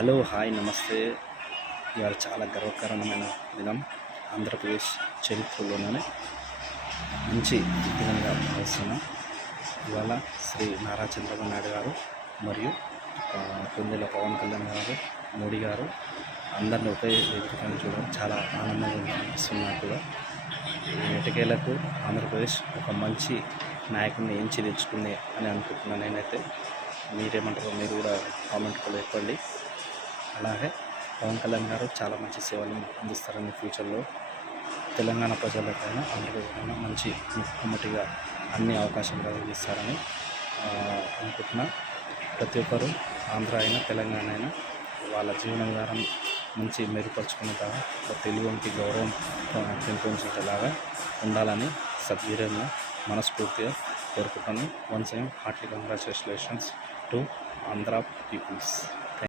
Hello, hi, నమస్తే. ఇవాళ చాలా గర్వకారణమైన దినం. ఆంధ్రప్రదేశ్ చరిత్రలోనే మంచి దినంగా భావిస్తున్నాం. ఇవాళ శ్రీ నారా చంద్రబాబు నాయుడు గారు మరియు కొందెల పవన్ కళ్యాణ్ గారు, మోడీ గారు అందరినీ ఒకే వేదికను చూడడం చాలా ఆనందంగా అనిపిస్తున్నా కూడా ఎటకేలకు ఆంధ్రప్రదేశ్ ఒక మంచి నాయకుడిని ఎంచి తెచ్చుకుంది అని అనుకుంటున్నాను. నేనైతే మీరేమంటారో మీరు కూడా కామెంట్లో చెప్పండి. అలాగే పవన్ కళ్యాణ్ గారు చాలా మంచి సేవలు అందిస్తారని ఫ్యూచర్లో తెలంగాణ ప్రజలకైనా ఆంధ్రప్రదేశ్కైనా మంచి ముఖ్యమంత్రిగా అన్ని అవకాశాలు కలిగిస్తారని అనుకుంటున్నా. ప్రతి ఒక్కరూ ఆంధ్ర అయినా తెలంగాణ అయినా వాళ్ళ జీవనాధారం మంచి మెరుగుపరుచుకునేలాగా తెలుగుకి గౌరవం పెంపొందించేలాగా ఉండాలని సద్వీరంగా మనస్ఫూర్తిగా కోరుకుంటాను. Once again heartly congratulations to Andhra peoples.